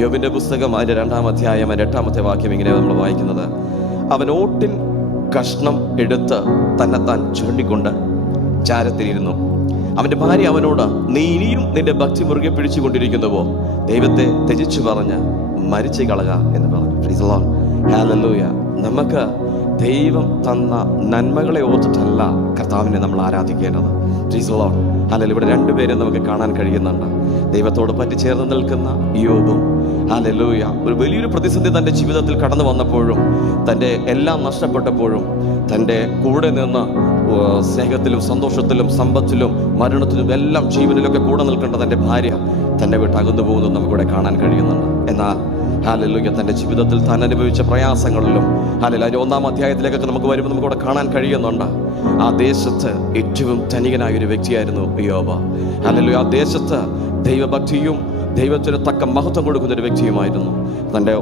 യോബിന്റെ പുസ്തകം അതിൻ്റെ 2-ാം അധ്യായം 8-ാമത്തെ വാക്യം ഇങ്ങനെ നമ്മൾ വായിക്കുന്നത്: അവൻ ഓട്ടിൻ കഷ്ണം എടുത്ത് തന്നെത്താൻ ചുരണ്ടിക്കൊണ്ട് ചാരത്തിലിരുന്നു. അവന്റെ ഭാര്യ അവനോട്, നീ ഇനിയും നിന്റെ ഭക്തി മുറുകെ പിടിച്ചുകൊണ്ടിരിക്കുന്നുവോ? ദൈവത്തെ ത്യജിച്ചു പറഞ്ഞ് മരിച്ചു കളക എന്ന് പറഞ്ഞു. Praise the lord. ഹല്ലേലൂയ. നമുക്ക് ദൈവം തന്ന നന്മകളെ ഓർത്തിട്ടല്ല കർത്താവിനെ നമ്മൾ ആരാധിക്കേണ്ടത്. Praise the lord. ഹല്ലേലൂയ. ഇവിടെ രണ്ടുപേരെ നമുക്ക് കാണാൻ കഴിയുന്നുണ്ട്. ദൈവത്തോട് പറ്റിച്ചേർന്ന് നിൽക്കുന്ന യോബും, ഹല്ലേലൂയ, ഒരു വലിയൊരു പ്രതിസന്ധി തൻ്റെ ജീവിതത്തിൽ കടന്നു വന്നപ്പോഴും, തൻ്റെ എല്ലാം നഷ്ടപ്പെട്ടപ്പോഴും, തൻ്റെ കൂടെ നിന്ന് സ്നേഹത്തിലും സന്തോഷത്തിലും സമ്പത്തിലും മരണത്തിലും എല്ലാം ജീവനിലൊക്കെ കൂടെ നിൽക്കേണ്ട തൻ്റെ ഭാര്യ തന്നെ വിട്ട് അകന്നു പോകുന്നത് നമുക്കിവിടെ കാണാൻ കഴിയുന്നുണ്ട്. എന്നാൽ ഹല്ലേലൂയ, തൻ്റെ ജീവിതത്തിൽ താൻ അനുഭവിച്ച പ്രയാസങ്ങളിലും, ഹല്ലേലൂയ, 1-ാം അധ്യായത്തിലേക്കൊക്കെ നമുക്ക് വരുമ്പോൾ നമുക്കിവിടെ കാണാൻ കഴിയുന്നുണ്ട്. ആ ദേശത്ത് ഏറ്റവും ധനികനായ ഒരു വ്യക്തിയായിരുന്നു യോബ്. ഹല്ലേലൂയ. ആ ദേശത്ത് ദൈവഭക്തിയും ദൈവത്തിന് തക്ക മഹത്വം കൊടുക്കുന്ന ഒരു വ്യക്തിയുമായിരുന്നു. തൻ്റെ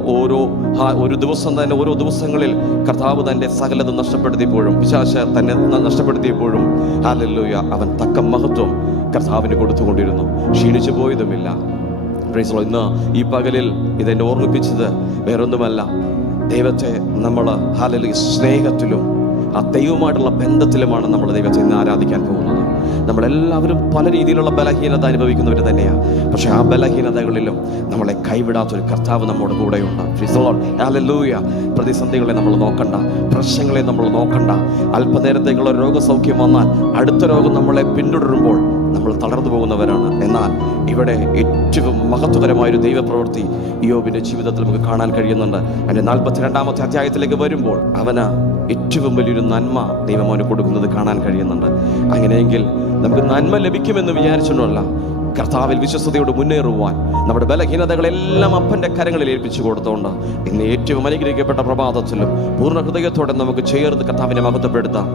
ഒരു ദിവസം തന്നെ, ഓരോ ദിവസങ്ങളിൽ കർത്താവ് തൻ്റെ സകലതും നഷ്ടപ്പെടുത്തിയപ്പോഴും, പിശാച് തന്നെ നഷ്ടപ്പെടുത്തിയപ്പോഴും, ഹല്ലേലൂയ, അവൻ തക്ക മഹത്വം കർത്താവിന് കൊടുത്തുകൊണ്ടിരുന്നു. ക്ഷീണിച്ചു പോയതുമില്ല. Price the Lord. ഇന്ന് ഈ പകലിൽ ഇതെന്നെ ഓർമ്മിപ്പിച്ചത് വേറൊന്നുമല്ല, ദൈവത്തെ നമ്മൾ, ഹല്ലേലൂയ, സ്നേഹത്തിലും ആ ദൈവമായിട്ടുള്ള ബന്ധത്തിലുമാണ് നമ്മൾ ദൈവത്തെ ഇന്ന് ആരാധിക്കാൻ പോകുന്നത്. നമ്മളെല്ലാവരും പല രീതിയിലുള്ള ബലഹീനത അനുഭവിക്കുന്നവർ തന്നെയാണ്. പക്ഷെ ആ ബലഹീനതകളിലും നമ്മളെ കൈവിടാത്തൊരു കർത്താവ് നമ്മുടെ കൂടെയുണ്ട്. Price the lord. ഹല്ലേലൂയ. പ്രതിസന്ധികളെ നമ്മൾ നോക്കണ്ട, പ്രശ്നങ്ങളെ നമ്മൾ നോക്കണ്ട. അല്പനേരത്തേക്കുള്ള രോഗസൗഖ്യം വന്നാൽ അടുത്ത രോഗം നമ്മളെ പിന്തുടരുമ്പോൾ നമ്മൾ തളർന്നു പോകുന്നവരാണ്. എന്നാൽ ഇവിടെ ഏറ്റവും മഹത്വകരമായൊരു ദൈവപ്രവൃത്തി യോബിന്റെ ജീവിതത്തിൽ നമുക്ക് കാണാൻ കഴിയുന്നുണ്ട്. അതിൻ്റെ 42-ാമത്തെ അധ്യായത്തിലേക്ക് വരുമ്പോൾ അവന് ഏറ്റവും വലിയൊരു നന്മ ദൈവം അവന് കൊടുക്കുന്നത് കാണാൻ കഴിയുന്നുണ്ട്. അങ്ങനെയെങ്കിൽ നമുക്ക് നന്മ ലഭിക്കുമെന്ന് വിചാരിച്ചിട്ടല്ല, കർത്താവിൽ വിശ്വസ്തയോട് മുന്നേറുവാൻ നമ്മുടെ ബലഹീനതകളെല്ലാം അപ്പൻ്റെ കരങ്ങളിൽ ഏൽപ്പിച്ചു കൊടുത്തുകൊണ്ട് ഇന്ന് ഏറ്റവും അനുഗ്രഹിക്കപ്പെട്ട പ്രഭാതത്തിലും പൂർണ്ണ ഹൃദയത്തോടെ നമുക്ക് ചേർന്ന് കർത്താവിനെ മഹത്വപ്പെടുത്താം.